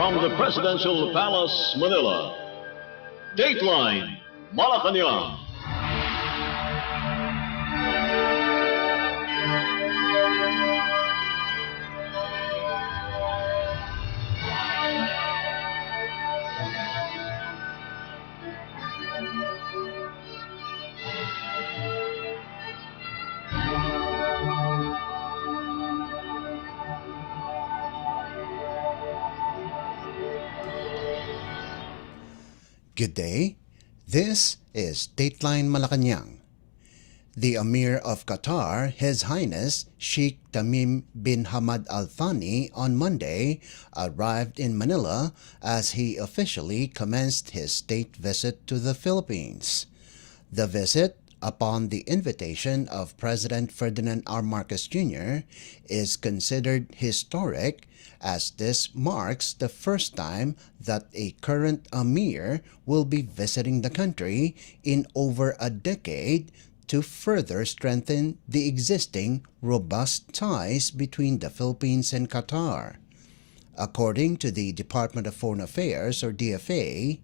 From the Presidential Palace, Manila, Dateline Malacañang. Good day. This is Dateline Malacañang. The Emir of Qatar, His Highness Sheikh Tamim bin Hamad Al Thani, on Monday arrived in Manila as he officially commenced his state visit to the Philippines. The visit, upon the invitation of President Ferdinand R. Marcos Jr., is considered historic, as this marks the first time that a current emir will be visiting the country in over a decade to further strengthen the existing robust ties between the Philippines and Qatar. According to the Department of Foreign Affairs, or DFA,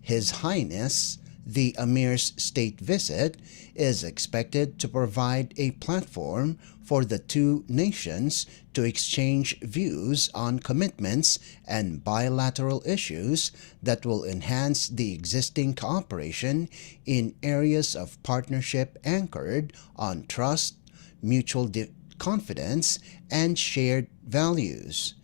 His Highness the Emir's state visit is expected to provide a platform for the two nations to exchange views on commitments and bilateral issues that will enhance the existing cooperation in areas of partnership anchored on trust, mutual confidence, and shared values.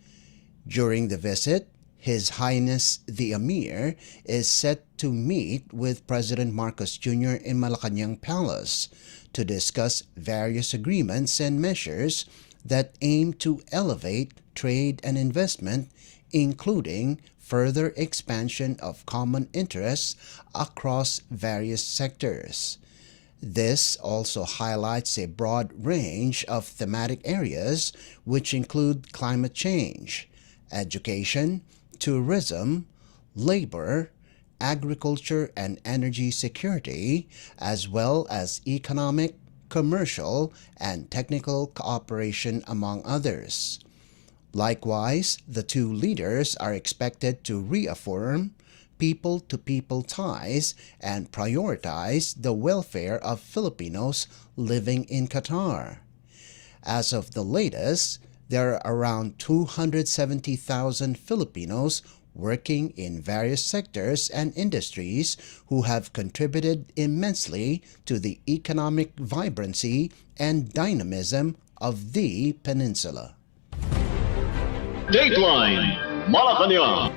During the visit, His Highness the Emir is set to meet with President Marcos Jr. in Malacañang Palace to discuss various agreements and measures that aim to elevate trade and investment, including further expansion of common interests across various sectors. This also highlights a broad range of thematic areas which include climate change, education, tourism, labor, agriculture and energy security, as well as economic, commercial, and technical cooperation, among others. Likewise, the two leaders are expected to reaffirm people-to-people ties and prioritize the welfare of Filipinos living in Qatar. As of the latest, there are around 270,000 Filipinos working in various sectors and industries who have contributed immensely to the economic vibrancy and dynamism of the peninsula. Dateline Malacañang.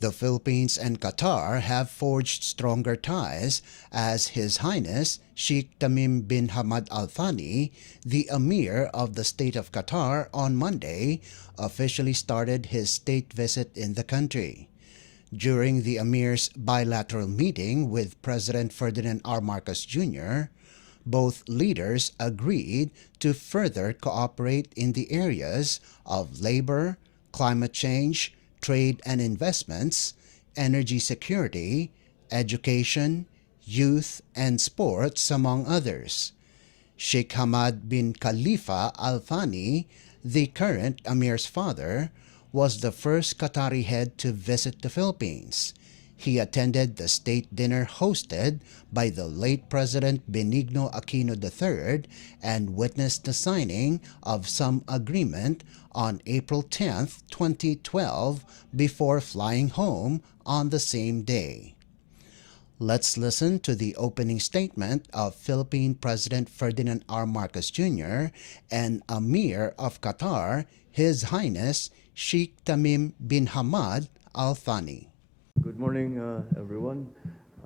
The Philippines and Qatar have forged stronger ties as His Highness Sheikh Tamim bin Hamad Al Thani, the Emir of the State of Qatar, on Monday officially started his state visit in the country. During the Emir's bilateral meeting with President Ferdinand R. Marcos Jr., both leaders agreed to further cooperate in the areas of labor, climate change, trade and investments, energy security, education, youth, and sports, among others. Sheikh Hamad bin Khalifa Al Thani, the current Emir's father, was the first Qatari head to visit the Philippines. He attended the state dinner hosted by the late President Benigno Aquino III and witnessed the signing of some agreement on April 10, 2012, before flying home on the same day. Let's listen to the opening statement of Philippine President Ferdinand R. Marcos Jr. and Emir of Qatar, His Highness Sheikh Tamim bin Hamad Al Thani. Good morning, everyone.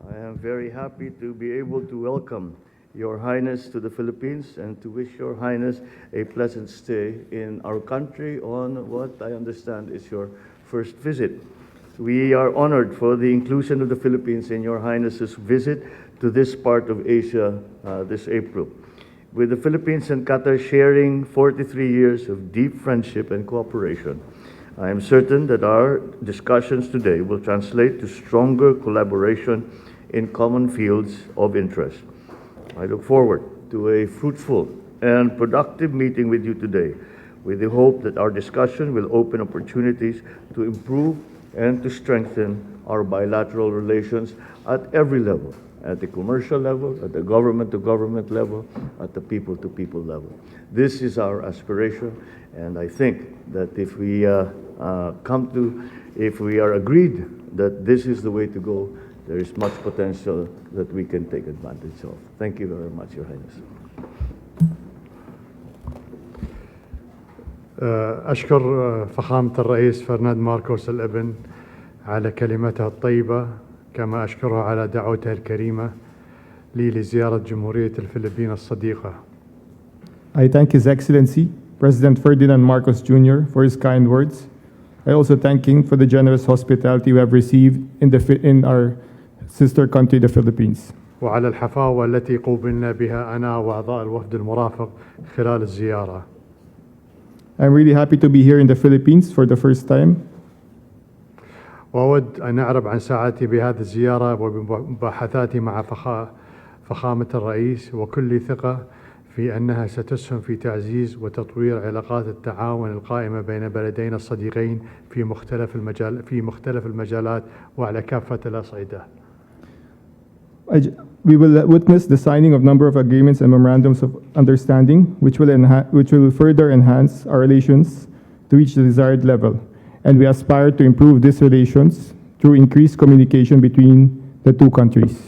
I am very happy to be able to welcome Your Highness to the Philippines and to wish Your Highness a pleasant stay in our country on what I understand is your first visit. We are honored for the inclusion of the Philippines in Your Highness's visit to this part of Asia this April. With the Philippines and Qatar sharing 43 years of deep friendship and cooperation, I am certain that our discussions today will translate to stronger collaboration in common fields of interest. I look forward to a fruitful and productive meeting with you today, with the hope that our discussion will open opportunities to improve and to strengthen our bilateral relations at every level, at the commercial level, at the government-to-government level, at the people-to-people level. This is our aspiration, and I think that if we if we are agreed that this is the way to go, there is much potential that we can take advantage of. Thank you very much, Your Highness. أشكر فخامة الرئيس فرناند ماركوس الابن على كلمته الطيبة، كما أشكره على دعوته الكريمة لي لزيارة جمهورية الفلبين الصديقة. I thank His Excellency, President Ferdinand Marcos Jr., for his kind words. I also thank him for the generous hospitality we have received in our sister country, the Philippines. وعلى الحفاوة التي قوبلنا بها أنا وأعضاء الوفد المرافق خلال الزيارة. I'm really happy to be here in the Philippines for the first time. وأود أن أعرب عن سعادتي بهذه الزيارة وبمباحثاتي مع فخامة الرئيس، وكل ثقة في أنها ستسهم في تعزيز وتطوير علاقات التعاون القائمة بين بلدينا الصديقين في مختلف المجالات وعلى كافة الأصعدة. We will witness the signing of a number of agreements and memorandums of understanding, which will further enhance our relations to reach the desired level. And we aspire to improve these relations through increased communication between the two countries.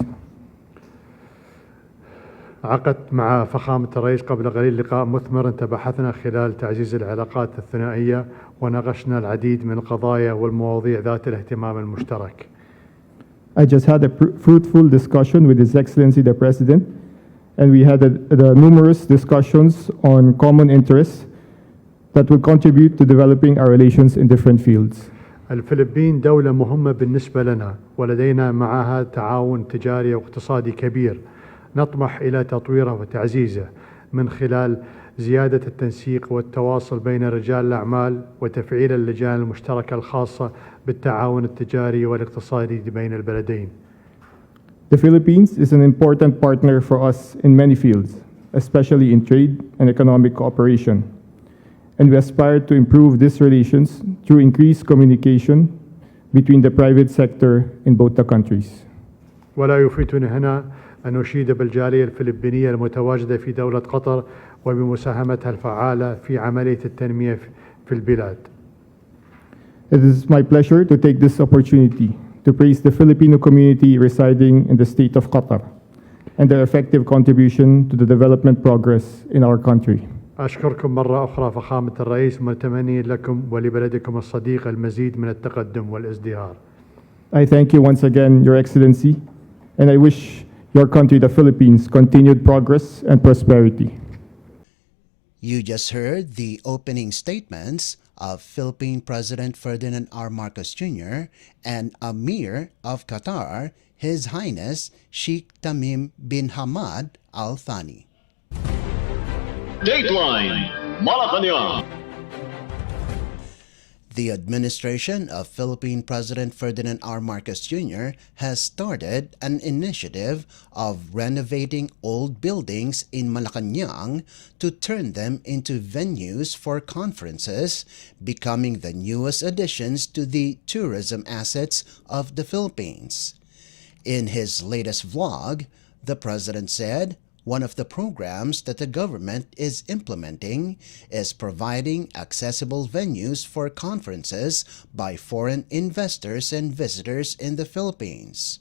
عقدت مع فخامة الرئيس قبل قليل لقاء مثمر تبحثنا خلال تعزيز العلاقات الثنائية وناقشنا العديد من القضايا والمواضيع ذات الاهتمام المشترك. I just had a fruitful discussion with His Excellency the President, and we had numerous discussions on common interests that will contribute to developing our relations in different fields. الفلبين دولة مهمة بالنسبة لنا، ولدينا معها تعاون تجاري واقتصادي كبير نطمح إلى تطويره وتعزيزه من خلال زيادة التنسيق والتواصل بين رجال الأعمال وتفعيل اللجان المشتركة الخاصة بالتعاون التجاري والاقتصادي بين البلدين. The Philippines is an important partner for us in many fields, especially in trade and economic cooperation. And we aspire to improve these relations through increased communication between the private sector in both the countries. ولا يفوتني هنا أن أشيد بالجالية الفلبينية المتواجدة في دولة قطر وبمساهمتها الفعالة في عملية التنمية في البلاد. It is my pleasure to take this opportunity to praise the Filipino community residing in the state of Qatar and their effective contribution to the development progress in our country. أشكركم مرة أخرى فخامة الرئيس، متمني لكم ولبلدكم الصديق المزيد من التقدم والازدهار. I thank you once again, Your Excellency, and I wish your country, the Philippines, continued progress and prosperity. You just heard the opening statements of Philippine President Ferdinand R. Marcos Jr. and Amir of Qatar, His Highness Sheikh Tamim bin Hamad Al Thani. Dateline Malacañang. The administration of Philippine President Ferdinand R. Marcos Jr. has started an initiative of renovating old buildings in Malacañang to turn them into venues for conferences, becoming the newest additions to the tourism assets of the Philippines. In his latest vlog, the President said, one of the programs that the government is implementing is providing accessible venues for conferences by foreign investors and visitors in the Philippines.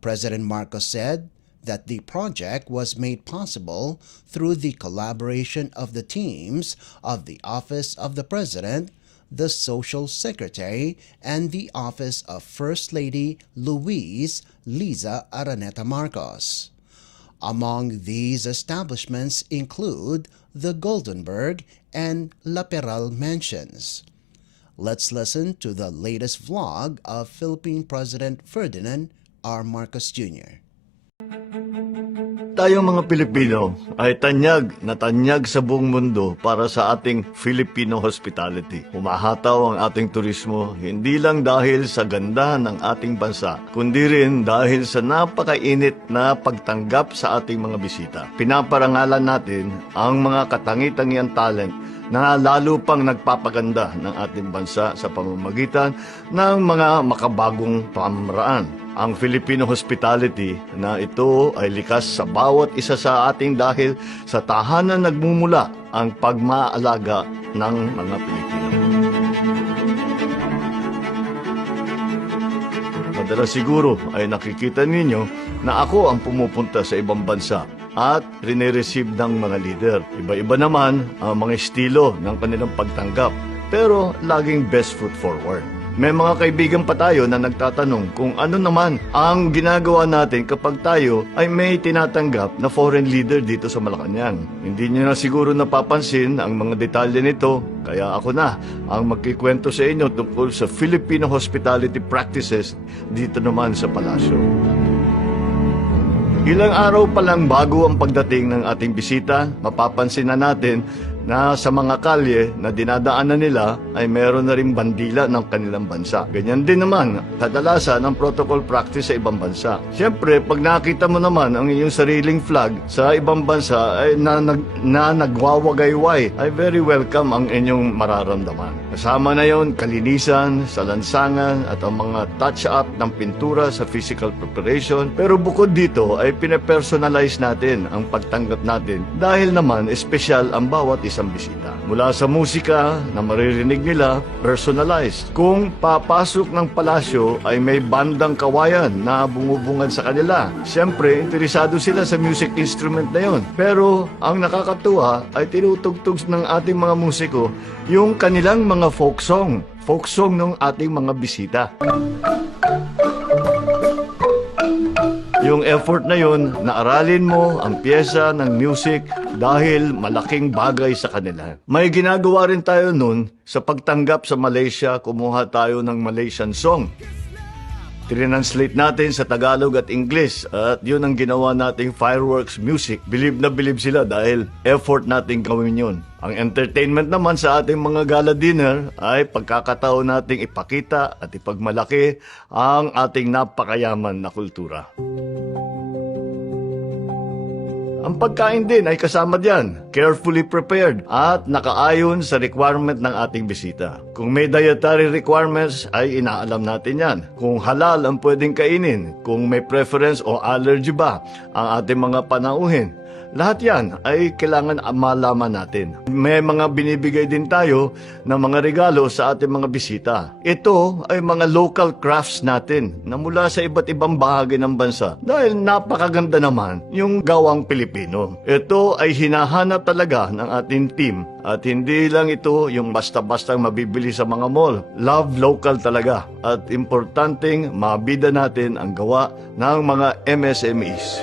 President Marcos said that the project was made possible through the collaboration of the teams of the Office of the President, the Social Secretary, and the Office of First Lady Louise Liza Araneta Marcos. Among these establishments include the Goldenberg and La Peral mansions. Let's listen to the latest vlog of Philippine President Ferdinand R. Marcos Jr. Tayong mga Pilipino ay tanyag na tanyag sa buong mundo para sa ating Filipino hospitality. Humahataw ang ating turismo hindi lang dahil sa ganda ng ating bansa, kundi rin dahil sa napakainit na pagtanggap sa ating mga bisita. Pinaparangalan natin ang mga katangi-tangiang talent na lalo pang nagpapaganda ng ating bansa sa pamamagitan ng mga makabagong pamamaraan. Ang Filipino hospitality na ito ay likas sa bawat isa sa ating dahil sa tahanan nagmumula ang pagmaalaga ng mga Pilipino. Madalas siguro ay nakikita ninyo na ako ang pumupunta sa ibang bansa at rinireceive ng mga leader. Iba-iba naman ang mga estilo ng kanilang pagtanggap, pero laging best foot forward. May mga kaibigan pa tayo na nagtatanong kung ano naman ang ginagawa natin kapag tayo ay may tinatanggap na foreign leader dito sa Malacañang. Hindi niyo na siguro napapansin ang mga detalye nito, kaya ako na ang magkikwento sa inyo tungkol sa Filipino hospitality practices dito naman sa palasyo. Ilang araw pa lang bago ang pagdating ng ating bisita, mapapansin na natin na sa mga kalye na dinadaanan nila ay meron na ring bandila ng kanilang bansa. Ganyan din naman, kadalasan ang protocol practice sa ibang bansa. Siyempre, pag nakita mo naman ang iyong sariling flag sa ibang bansa ay na nagwawagayway, ay very welcome ang inyong mararamdaman. Kasama na yon kalinisan, salansangan at ang mga touch-up ng pintura sa physical preparation. Pero bukod dito ay pinapersonalize natin ang pagtanggap natin dahil naman espesyal ang bawat isang bisita. Mula sa musika na maririnig nila, personalized. Kung papasok ng palasyo ay may bandang kawayan na bumubungad sa kanila. Siyempre, interesado sila sa music instrument na yon. Pero ang nakakatuwa ay tinutugtog ng ating mga musiko yung kanilang mga folk song ng ating mga bisita. Yung effort na yun, naaralin mo ang piyesa ng music dahil malaking bagay sa kanila. May ginagawa rin tayo nun sa pagtanggap sa Malaysia, kumuha tayo ng Malaysian song. Trinanslate natin sa Tagalog at English at yun ang ginawa nating fireworks music. Bilib na bilib sila dahil effort nating gawin yun. Ang entertainment naman sa ating mga gala dinner ay pagkakataon nating ipakita at ipagmalaki ang ating napakayaman na kultura. Ang pagkain din ay kasama diyan, carefully prepared at nakaayon sa requirement ng ating bisita. Kung may dietary requirements ay inaalam natin yan. Kung halal ang pwedeng kainin, kung may preference o allergy ba ang ating mga panauhin. Lahat yan ay kailangan malaman natin. May mga binibigay din tayo ng mga regalo sa ating mga bisita. Ito ay mga local crafts natin na mula sa iba't ibang bahagi ng bansa dahil napakaganda naman yung gawang Pilipino. Ito ay hinahanap talaga ng ating team at hindi lang ito yung basta-bastang mabibili sa mga mall. Love local talaga at importanteng mabida natin ang gawa ng mga MSMEs.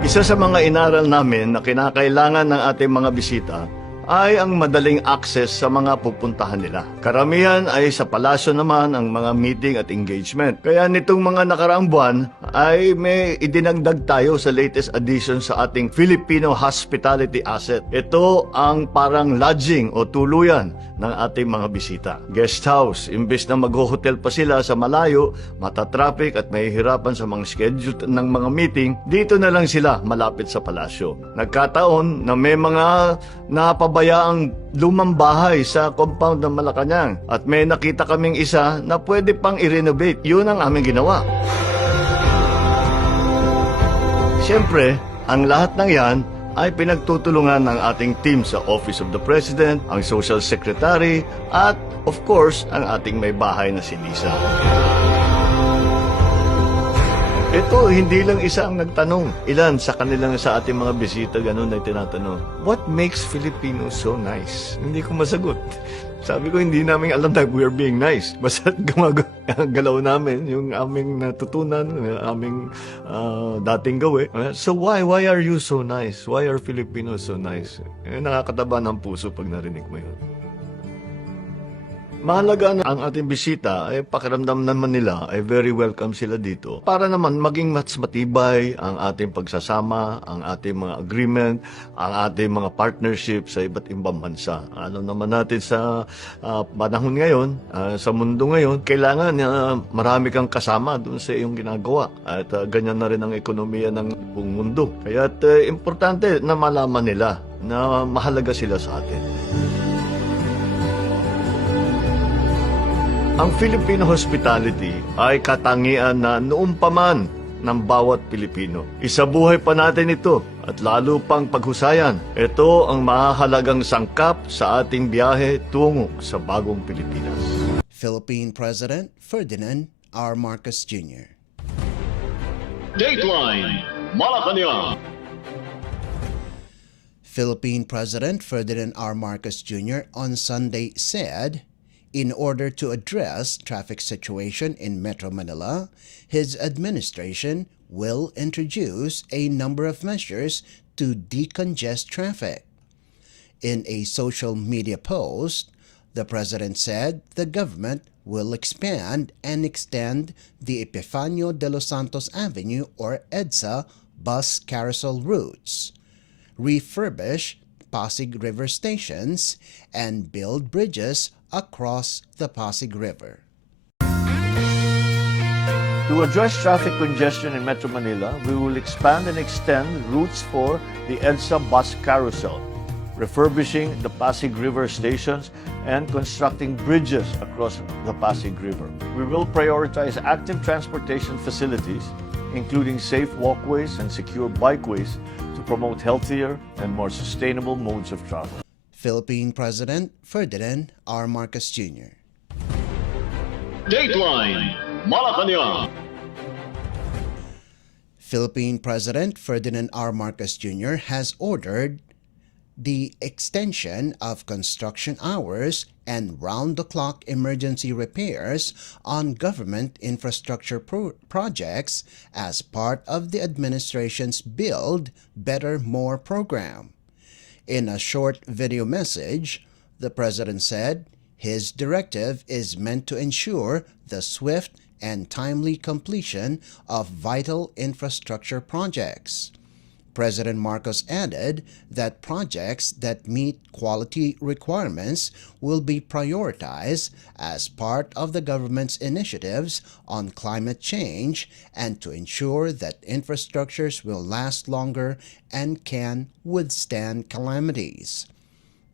Isa sa mga inaral namin na kinakailangan ng ating mga bisita ay ang madaling access sa mga pupuntahan nila. Karamihan ay sa palasyo naman ang mga meeting at engagement. Kaya nitong mga nakaraang buwan ay may idinagdag tayo sa latest addition sa ating Filipino hospitality asset. Ito ang parang lodging o tuluyan ng ating mga bisita. Guest house, imbes na mag-hotel pa sila sa malayo, matatraffic at mahihirapan sa mga schedule ng mga meeting, dito na lang sila malapit sa palasyo. Nagkataon na may mga napabayaang lumang bahay sa compound ng Malacañang at may nakita kaming isa na pwede pang i-renovate. Yun ang aming ginawa. Siyempre, ang lahat ng yan ay pinagtutulungan ng ating team sa Office of the President, ang Social Secretary, at of course, ang ating may bahay na si Lisa. Ito, hindi lang isa ang nagtanong. Ilan sa kanilang sa ating mga bisita, ganun ay tinatanong, what makes Filipinos so nice? Hindi ko masagot. Sabi ko, hindi namin alam that we're being nice. Basta galaw namin yung aming natutunan, aming dating gawi. So why are you so nice? Why are Filipinos so nice? Nakakataba ng puso pag narinig mo yun. Mahalaga na ang ating bisita ay pakiramdam naman nila ay very welcome sila dito para naman maging mas matibay ang ating pagsasama, ang ating mga agreement, ang ating mga partnership sa iba't ibang bansa. Alam naman natin sa panahon ngayon, sa mundo ngayon, kailangan marami kang kasama doon sa iyong ginagawa at ganyan na rin ang ekonomiya ng buong mundo. Kaya importante na malaman nila na mahalaga sila sa atin. Ang Filipino hospitality ay katangian na noon pa man ng bawat Pilipino. Isabuhay pa natin ito at lalo pang paghusayan. Ito ang mahalagang sangkap sa ating biyahe tungo sa bagong Pilipinas. Philippine President Ferdinand R. Marcos Jr. Dateline Malacañang. Philippine President Ferdinand R. Marcos Jr. on Sunday said, in order to address traffic situation in Metro Manila, his administration will introduce a number of measures to decongest traffic. In a social media post, the president said the government will expand and extend the Epifanio de los Santos Avenue or EDSA bus carousel routes, refurbish Pasig River stations, and build bridges across the Pasig River. To address traffic congestion in Metro Manila, we will expand and extend routes for the EDSA bus carousel, refurbishing the Pasig River stations, and constructing bridges across the Pasig River. We will prioritize active transportation facilities, including safe walkways and secure bikeways, to promote healthier and more sustainable modes of travel. Philippine President Ferdinand R. Marcos Jr. Dateline Malacañang. Philippine President Ferdinand R. Marcos Jr. has ordered the extension of construction hours and round-the-clock emergency repairs on government infrastructure projects as part of the administration's Build Better More program. In a short video message, the president said his directive is meant to ensure the swift and timely completion of vital infrastructure projects. President Marcos added that projects that meet quality requirements will be prioritized as part of the government's initiatives on climate change and to ensure that infrastructures will last longer and can withstand calamities.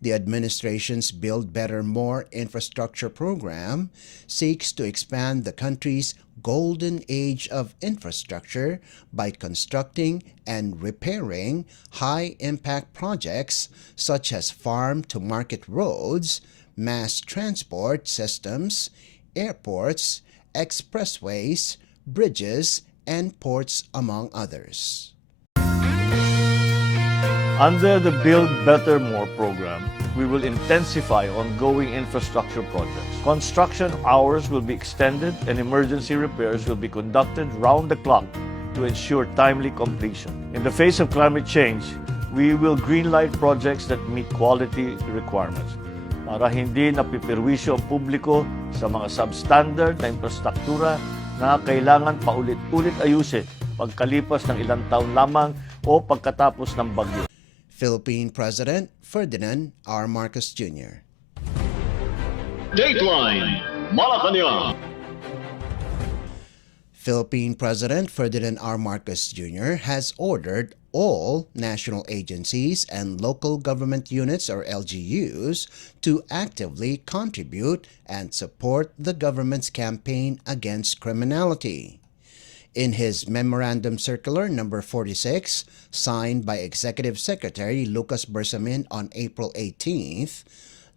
The administration's Build Better More infrastructure program seeks to expand the country's golden age of infrastructure by constructing and repairing high-impact projects such as farm-to-market roads, mass transport systems, airports, expressways, bridges, and ports, among others. Under the Build Better More program, we will intensify ongoing infrastructure projects. Construction hours will be extended and emergency repairs will be conducted round the clock to ensure timely completion. In the face of climate change, we will greenlight projects that meet quality requirements para hindi napipirwisyo ang publiko sa mga substandard na infrastruktura na kailangan paulit-ulit ayusin pagkalipas ng ilang taon lamang o pagkatapos ng bagyo. Philippine President Ferdinand R. Marcos Jr. Dateline Malacañang. Philippine President Ferdinand R. Marcos Jr. has ordered all national agencies and local government units or LGUs to actively contribute and support the government's campaign against criminality. In his Memorandum Circular number 46, signed by Executive Secretary Lucas Bersamin on April 18th,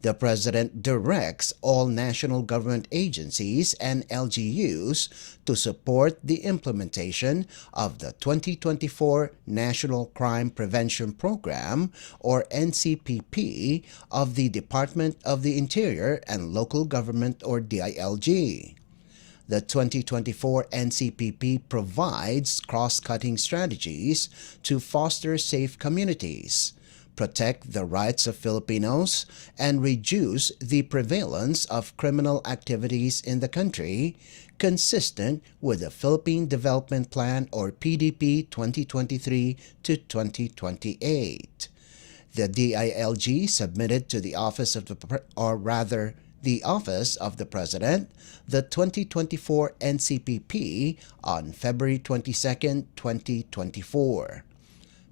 the President directs all national government agencies and LGUs to support the implementation of the 2024 National Crime Prevention Program, or NCPP, of the Department of the Interior and Local Government, or DILG. The 2024 NCPP provides cross-cutting strategies to foster safe communities, protect the rights of Filipinos, and reduce the prevalence of criminal activities in the country, consistent with the Philippine Development Plan or PDP 2023 to 2028. The DILG submitted to the Office of the President the 2024 NCPP on February 22, 2024.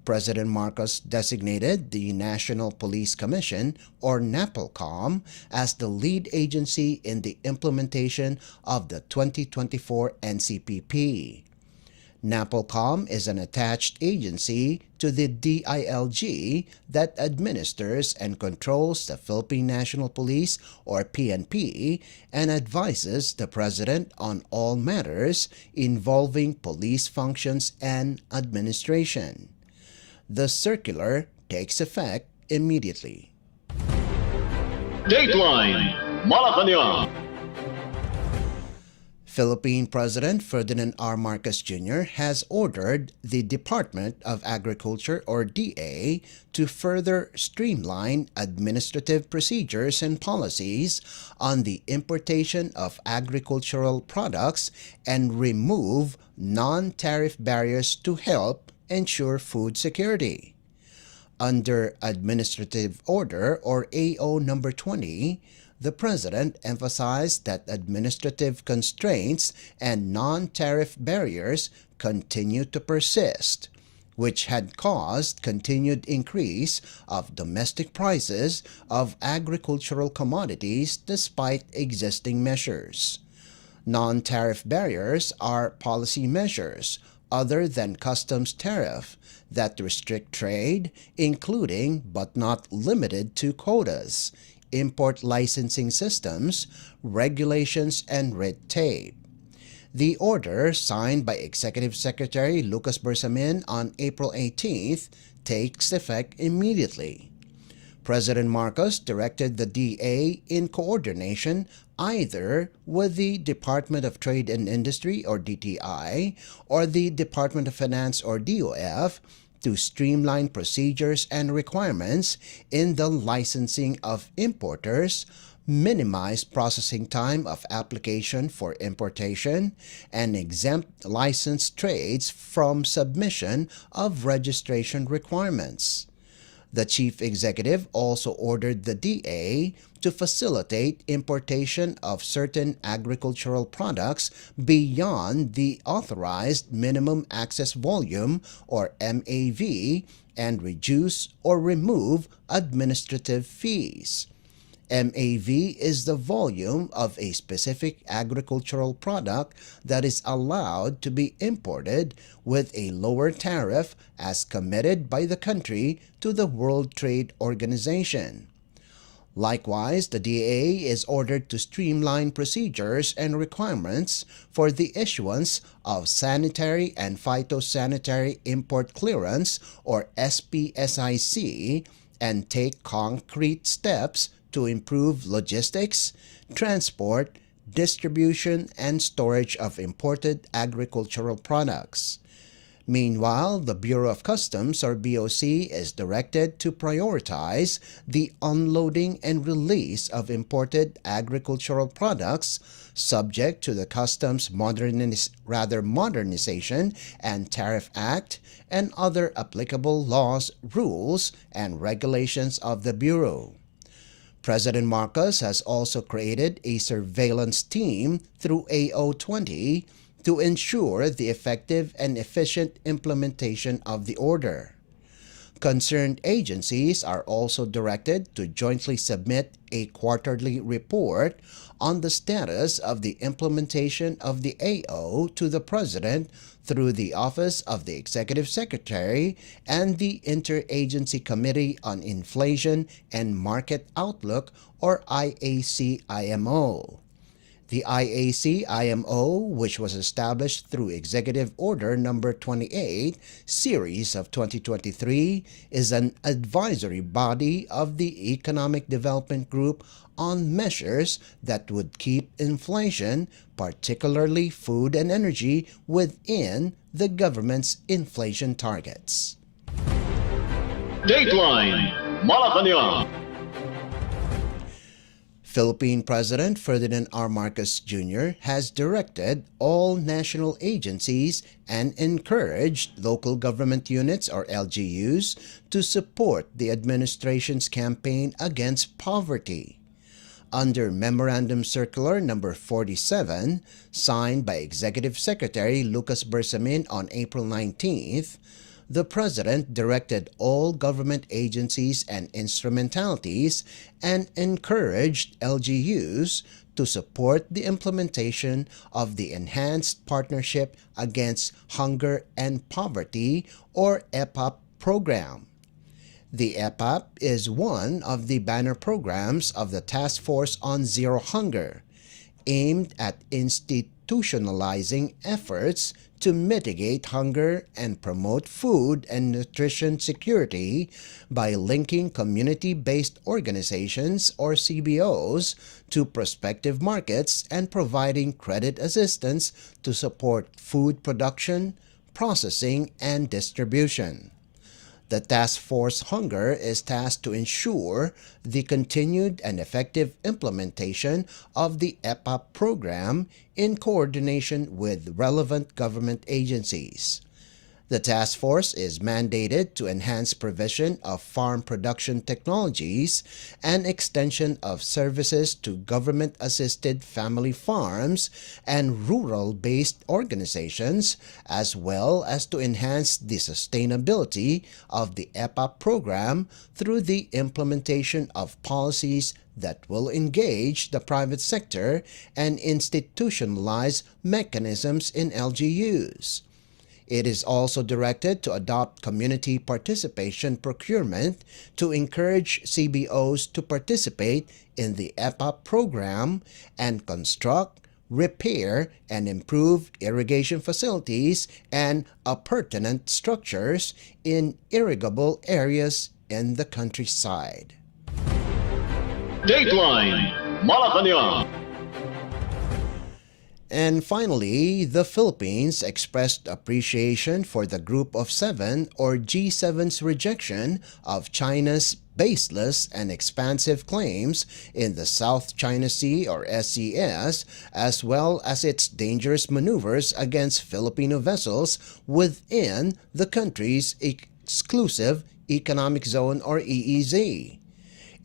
President Marcos designated the National Police Commission, or NAPOLCOM, as the lead agency in the implementation of the 2024 NCPP. NAPOLCOM is an attached agency to the DILG that administers and controls the Philippine National Police, or PNP, and advises the President on all matters involving police functions and administration. The circular takes effect immediately. Dateline Malacañang. Philippine President Ferdinand R. Marcos Jr. has ordered the Department of Agriculture, or DA, to further streamline administrative procedures and policies on the importation of agricultural products and remove non-tariff barriers to help ensure food security. Under Administrative Order, or AO number 20, the President emphasized that administrative constraints and non-tariff barriers continue to persist, which had caused continued increase of domestic prices of agricultural commodities despite existing measures. Non-tariff barriers are policy measures other than customs tariff that restrict trade, including but not limited to quotas, import licensing systems, regulations, and red tape. The order, signed by Executive Secretary Lucas Bersamin on April 18th, takes effect immediately. President Marcos directed the DA in coordination either with the Department of Trade and Industry, or DTI, or the Department of Finance, or DOF, to streamline procedures and requirements in the licensing of importers, minimize processing time of application for importation, and exempt licensed trades from submission of registration requirements. The Chief Executive also ordered the DA to facilitate importation of certain agricultural products beyond the authorized minimum access volume, or MAV, and reduce or remove administrative fees. MAV is the volume of a specific agricultural product that is allowed to be imported with a lower tariff as committed by the country to the World Trade Organization. Likewise, the DA is ordered to streamline procedures and requirements for the issuance of Sanitary and Phytosanitary Import Clearance, or SPSIC, and take concrete steps to improve logistics, transport, distribution, and storage of imported agricultural products. Meanwhile, the Bureau of Customs, or BOC, is directed to prioritize the unloading and release of imported agricultural products subject to the Customs Modernization and Tariff Act and other applicable laws, rules, and regulations of the Bureau. President Marcos has also created a surveillance team through AO20 to ensure the effective and efficient implementation of the order. Concerned agencies are also directed to jointly submit a quarterly report on the status of the implementation of the AO to the President through the Office of the Executive Secretary and the Interagency Committee on Inflation and Market Outlook, or IAC-IMO. The IAC-IMO, which was established through Executive Order Number 28, Series of 2023, is an advisory body of the Economic Development Group on measures that would keep inflation, particularly food and energy, within the government's inflation targets. Dateline Malacañang. Philippine President Ferdinand R. Marcos Jr. has directed all national agencies and encouraged local government units or LGUs to support the administration's campaign against poverty. Under Memorandum Circular Number 47, signed by Executive Secretary Lucas Bersamin on April 19th, the President directed all government agencies and instrumentalities and encouraged LGUs to support the implementation of the Enhanced Partnership Against Hunger and Poverty, or EPUP program. The EPUP is one of the banner programs of the Task Force on Zero Hunger, aimed at institutionalizing efforts to mitigate hunger and promote food and nutrition security by linking community-based organizations or CBOs to prospective markets and providing credit assistance to support food production, processing, and distribution. The Task Force Hunger is tasked to ensure the continued and effective implementation of the EPUP program in coordination with relevant government agencies. The task force is mandated to enhance provision of farm production technologies and extension of services to government-assisted family farms and rural-based organizations, as well as to enhance the sustainability of the EPUP program through the implementation of policies that will engage the private sector and institutionalize mechanisms in LGUs. It is also directed to adopt community participation procurement to encourage CBOs to participate in the EPUP program and construct, repair, and improve irrigation facilities and appurtenant structures in irrigable areas in the countryside. Dateline Malacañang. And finally, the Philippines expressed appreciation for the Group of Seven or G7's rejection of China's baseless and expansive claims in the South China Sea or SCS, as well as its dangerous maneuvers against Filipino vessels within the country's exclusive economic zone or EEZ.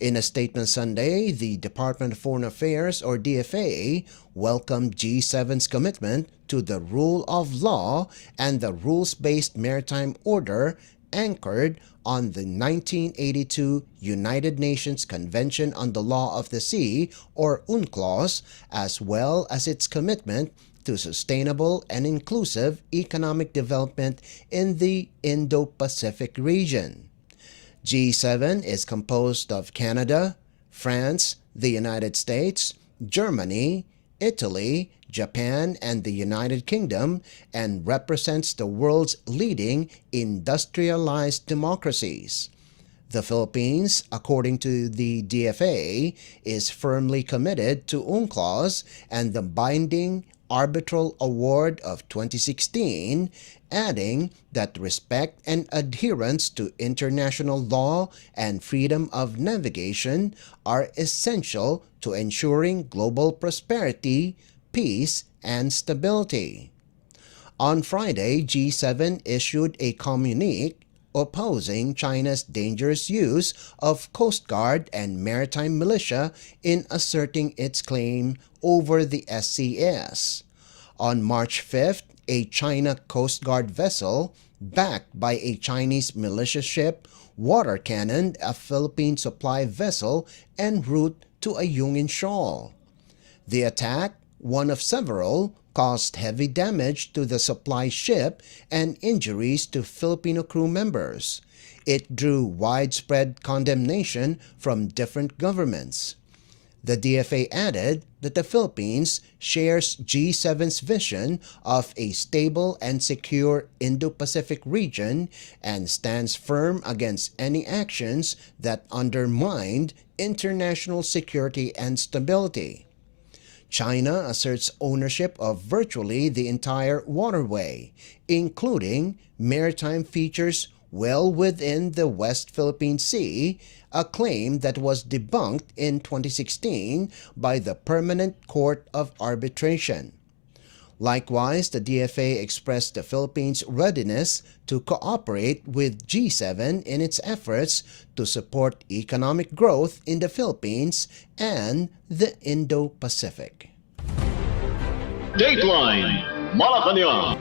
In a statement Sunday, the Department of Foreign Affairs or DFA welcomed G7's commitment to the rule of law and the rules-based maritime order anchored on the 1982 United Nations Convention on the Law of the Sea or UNCLOS, as well as its commitment to sustainable and inclusive economic development in the Indo-Pacific region. G7 is composed of Canada, France, the United States, Germany, Italy, Japan, and the United Kingdom, and represents the world's leading industrialized democracies. The Philippines, according to the DFA, is firmly committed to UNCLOS and the binding arbitral award of 2016, adding that respect and adherence to international law and freedom of navigation are essential to ensuring global prosperity, peace, and stability. On Friday, G7 issued a communique opposing China's dangerous use of Coast Guard and maritime militia in asserting its claim over the SCS. On March 5th, a China Coast Guard vessel, backed by a Chinese militia ship, water-cannoned a Philippine supply vessel en route to a Ayungin shoal. The attack, one of several, caused heavy damage to the supply ship and injuries to Filipino crew members. It drew widespread condemnation from different governments. The DFA added that the Philippines shares G7's vision of a stable and secure Indo-Pacific region and stands firm against any actions that undermined international security and stability. China asserts ownership of virtually the entire waterway, including maritime features well within the West Philippine Sea, a claim that was debunked in 2016 by the Permanent Court of Arbitration. Likewise, the DFA expressed the Philippines' readiness to cooperate with G7 in its efforts to support economic growth in the Philippines and the Indo-Pacific. Dateline Malacañang.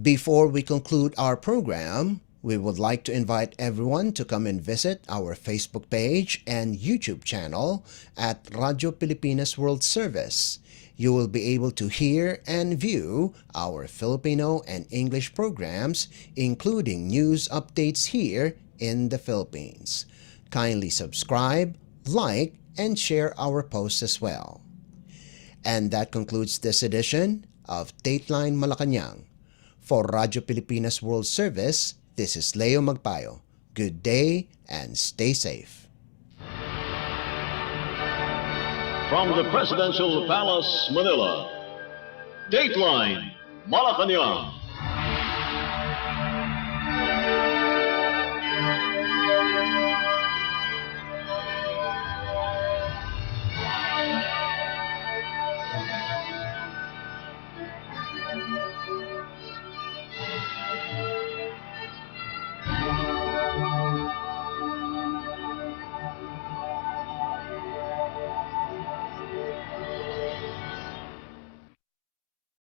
Before we conclude our program, we would like to invite everyone to come and visit our Facebook page and YouTube channel at Radyo Pilipinas World Service. You will be able to hear and view our Filipino and English programs, including news updates here in the Philippines. Kindly subscribe, like, and share our posts as well. And that concludes this edition of Dateline Malacañang. For Radyo Pilipinas World Service, this is Leo Magpayo. Good day and stay safe. From the Presidential Palace, Manila, Dateline Malacañang.